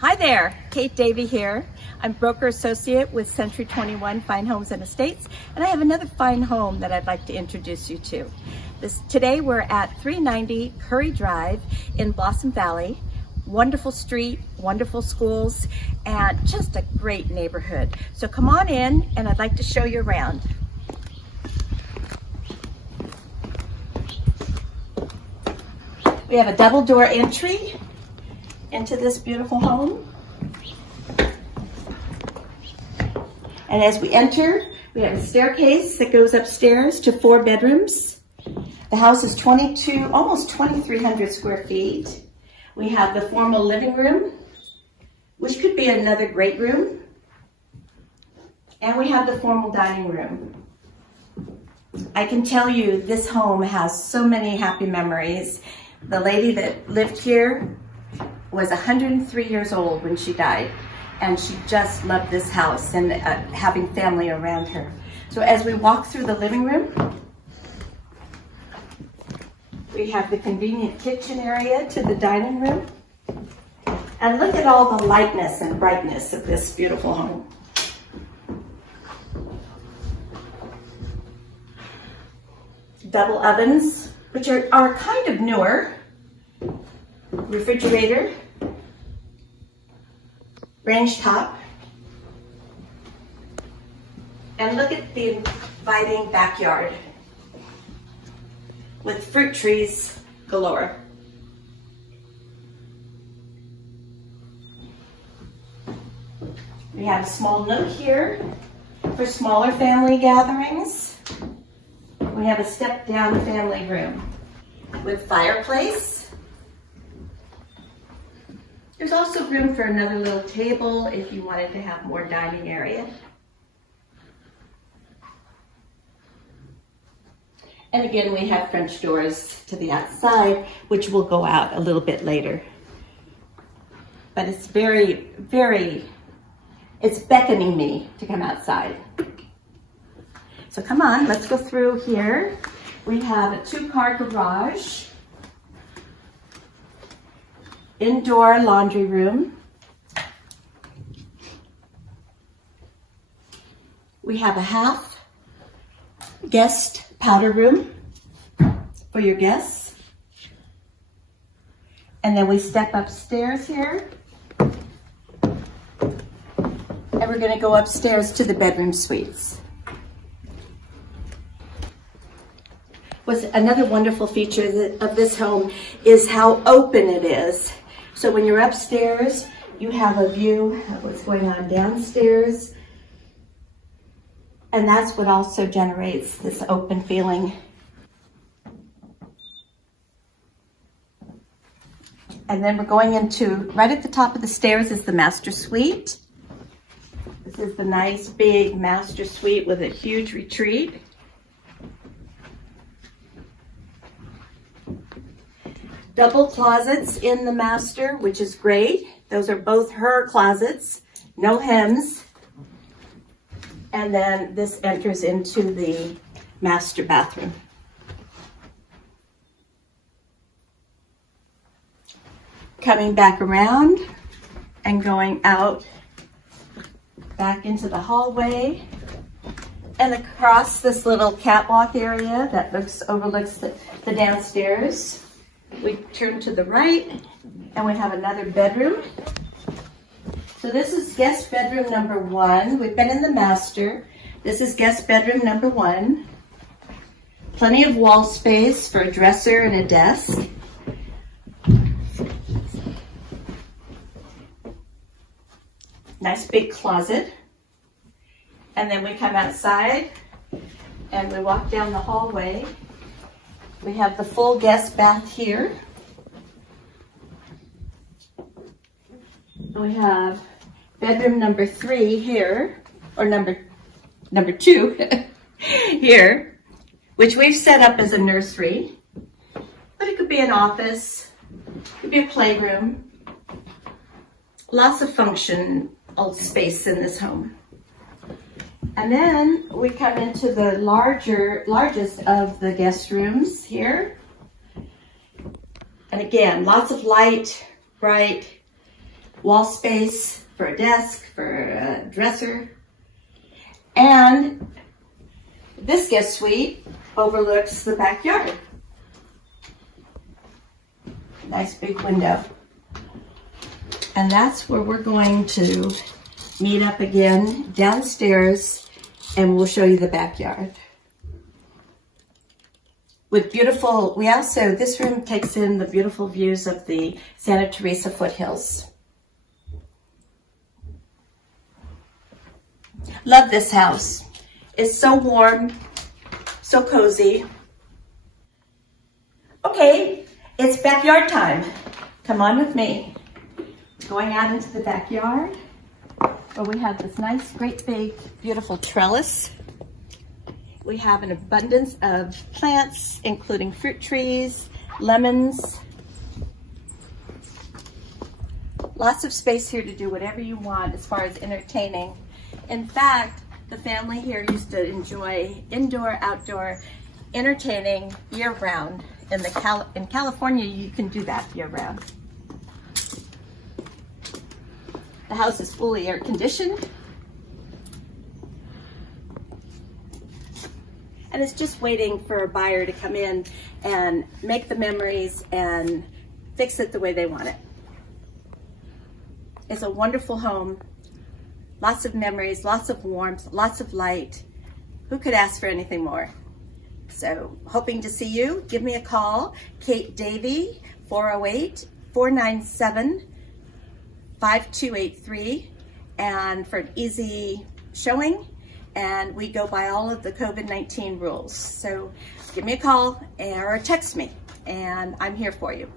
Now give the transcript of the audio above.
Hi there, Kate Davey here. I'm broker associate with Century 21 Fine Homes and Estates, and I have another fine home that I'd like to introduce you to. Today we're at 390 Curie Drive in Blossom Valley. Wonderful street, wonderful schools, and just a great neighborhood. So come on in, and I'd like to show you around. We have a double door entry into this beautiful home. And as we enter, we have a staircase that goes upstairs to 4 bedrooms. The house is almost 2,300 square feet. We have the formal living room, which could be another great room. And we have the formal dining room. I can tell you this home has so many happy memories. The lady that lived here was 103 years old when she died, and she just loved this house and having family around her. So as we walk through the living room, we have the convenient kitchen area to the dining room. And look at all the lightness and brightness of this beautiful home. Double ovens, which are kind of newer. Refrigerator, range top, and look at the inviting backyard with fruit trees galore. We have a small nook here for smaller family gatherings. We have a step-down family room with fireplace. There's also room for another little table if you wanted to have more dining area. And again, we have French doors to the outside, which will go out a little bit later. But it's it's beckoning me to come outside. So come on, let's go through here. We have a 2-car garage. Indoor laundry room. We have a half guest powder room for your guests. And then we step upstairs here. And we're going to go upstairs to the bedroom suites. What's another wonderful feature of this home is how open it is. So when you're upstairs, you have a view of what's going on downstairs. And that's what also generates this open feeling. And then we're going into, right at the top of the stairs is the master suite. This is the nice big master suite with a huge retreat. Double closets in the master, which is great. Those are both her closets, no hems. And then this enters into the master bathroom. Coming back around and going out back into the hallway and across this little catwalk area that overlooks the downstairs. We turn to the right and we have another bedroom. So this is guest bedroom number 1. We've been in the master. This is guest bedroom number 1. Plenty of wall space for a dresser and a desk. Nice big closet. And then we come outside and we walk down the hallway. We have the full guest bath here. We have bedroom number 3 here, or number 2 here, which we've set up as a nursery. But it could be an office, it could be a playroom. Lots of functional space in this home. And then we come into the largest of the guest rooms here. And again, lots of light, bright, wall space for a desk, for a dresser. And this guest suite overlooks the backyard. Nice big window. And that's where we're going to meet up again downstairs, and we'll show you the backyard. With beautiful, this room takes in the beautiful views of the Santa Teresa foothills. Love this house. It's so warm, so cozy. Okay, it's backyard time. Come on with me. Going out into the backyard where we have this nice, great big, beautiful trellis. We have an abundance of plants, including fruit trees, lemons. Lots of space here to do whatever you want as far as entertaining. In fact, the family here used to enjoy indoor, outdoor entertaining year-round. In California, you can do that year-round. The house is fully air-conditioned. And it's just waiting for a buyer to come in and make the memories and fix it the way they want it. It's a wonderful home. Lots of memories, lots of warmth, lots of light. Who could ask for anything more? So, hoping to see you. Give me a call, Kate Davey, 408-497-5283, and for an easy showing. And we go by all of the COVID-19 rules. So give me a call or text me, and I'm here for you.